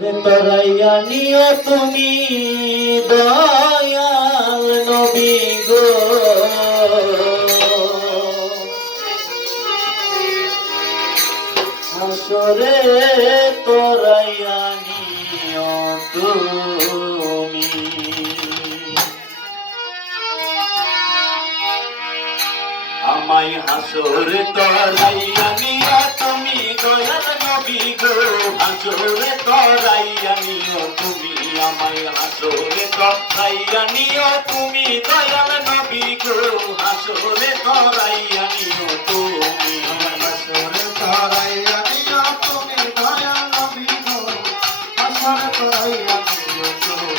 তরাইয়া নিও তুমি দয়াল নবী গো, হাসরে তরাইয়া নিও তুমি। আমায় হাসরে তরাইয়া নিও তুমি দয়াল নবী গো, হাসরে তরাইয়া নিও তুমি, আমায় হাসরে তরাইয়া নিও তুমি দয়াল নবী গো, হাসরে তরাইয়া নিও তুমি, আমায় হাসরে তরাইয়া নিও তুমি দয়াল নবী গো, হাসরে তরাইয়া নিও তুমি,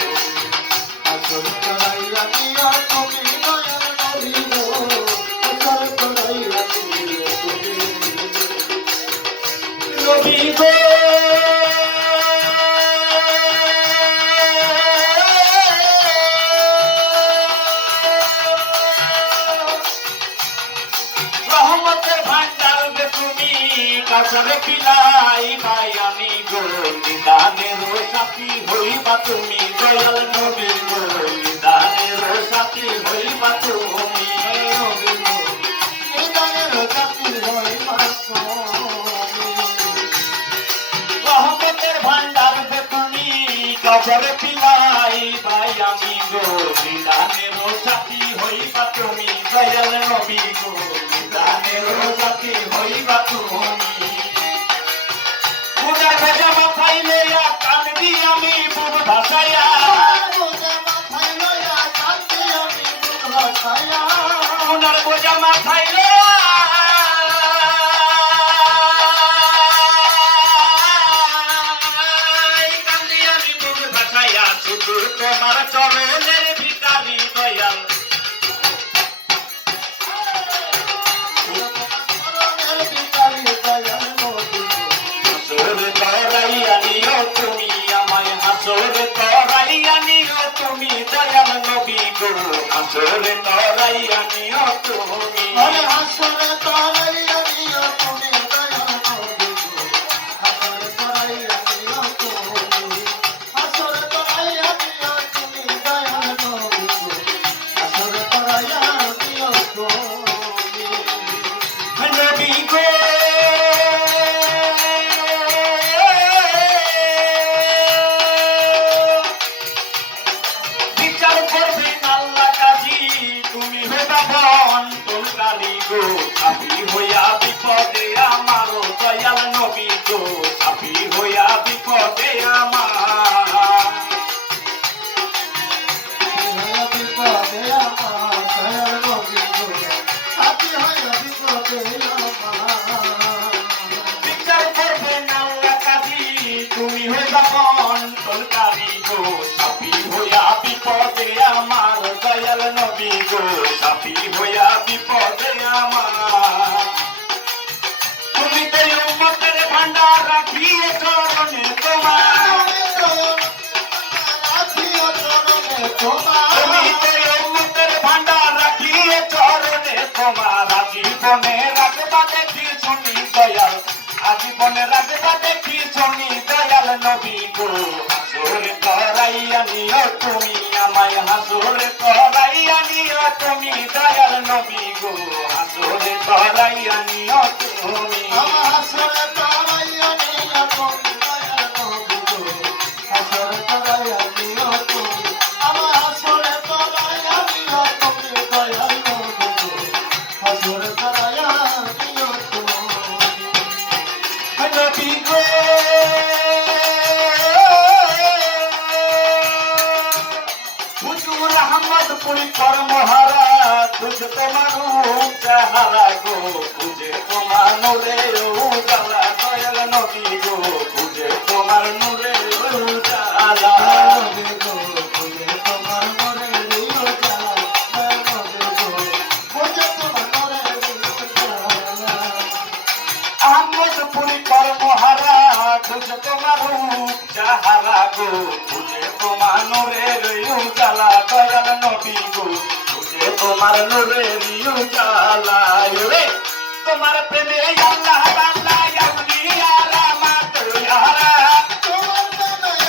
হাসরে তরাইয়া নিও তুমি দয়াল নবী গো, হাসরে তরাইয়া নিও তুমি নবী গো। কাছারে পিলাই ভাই আমি গো, নিদানের সাথী হইবা তুমি দয়াল নবী গো, নিদানের সাথী হইবা তুমি, নিদানের সাথী হইবা তুমি, রহমতের ভান্ডার গো তুমি, কাছারে পিলাই ভাই আমি গো, নিদানের সাথী হইবা তুমি দয়াল নবী গো, নিদানের সাথী হইবা তুমি। আমি বুক ভাসাইয়া ওনার বোঝা মাথায় কান্দি আমি বুক ভাসাইয়া, শুধু তোমার চরণের ভিখারি দয়াল, হাসরে তরাইয়া নিও তুমি, আমায় হাসরে তরাইয়া নিও তুমি দয়াল নবী গো, হাসরে তরাইয়া নিও তুমি, হাসরে তরাইয়া নিও তুমি দয়াল নবী গো, হাসরে তরাইয়া নিও তুমি, হাসরে তরাইয়া নিও তুমি দয়াল নবী গো, হাসরে তরাইয়া নিও তুমি নবী গো। সাফি হইয়া বিপদে আমার দয়াল নবী গো, সাফি হইয়া বিপদে আমার, বিপদে আমার দয়াল নবী গো, সাফি হইয়া বিপদে আমার, বিচার করবেন আল্লাহ কাজী তুমি হইবা কন্ট্রোলকারী গো, সাফি হইয়া বিপদে আমার দয়াল নবী গো, সাফি হইয়া বিপদে আমার, তুমি তো উম্মতের ভান্ডার রাখিয়ে চরণে তোমার, তুমি তো উম্মতের ভান্ডার রাখিয়ে চরণে তোমার, আজীবনে রাখবা দেখি শুনি দয়াল, আজীবনে রাখবা দেখি শুনি দয়াল নবী গো, হাসরে তরাইয়া নিও তুমি, আমায় হাসরে তরাইয়া নিও তুমি দয়াল নবী গো, হাসরে তরাইয়া নিও তুমি, হাসরে তরাইয়া নিও তুমি দয়াল নবী গো, হাসরে তরাইয়া নিও তুমি, আমার হাসরে তরাইয়া নিও তুমি দয়াল নবী গো, হাসরে তরাইয়া নিও তুমি নবী গো। হুজুর আহমদপুরি কর্মহারা তুঝে তোমার চাহারা গো, তুঝে তোমার নূরে উজালা দয়াল নবী গো, তুঝে তোমার নূরে উজালা গো, তুঝে তোমার নূরে উজালা দয়াল নবী গো, তুঝে তোমার নূরে উজালা, আহমদপুরি কর্মহারা তুঝে তোমার চাহারা গো, তুঝে তোমার নূরে উজালা দয়াল নবী গো, তুঝে তোমার নূরে উজালা, তোমার প্রেমে আল্লাহ আল্লাহ আউলিয়া রামাত ইয়ারা, তোমার প্রেমে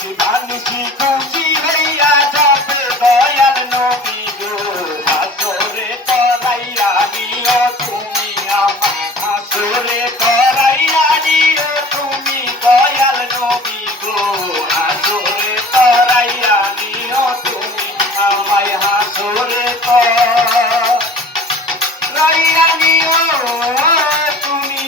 দিবানিশি খুশি হইয়া যাবে দয়াল নবী গো হাসরে করাইয়া নিও তুমি আমায় হাসরে করাইয়া নিও তুমি দয়াল নবী গো হাসরে করাইয়া নিও তুমি আমায় হাসরে করাইয়া নিও তুমি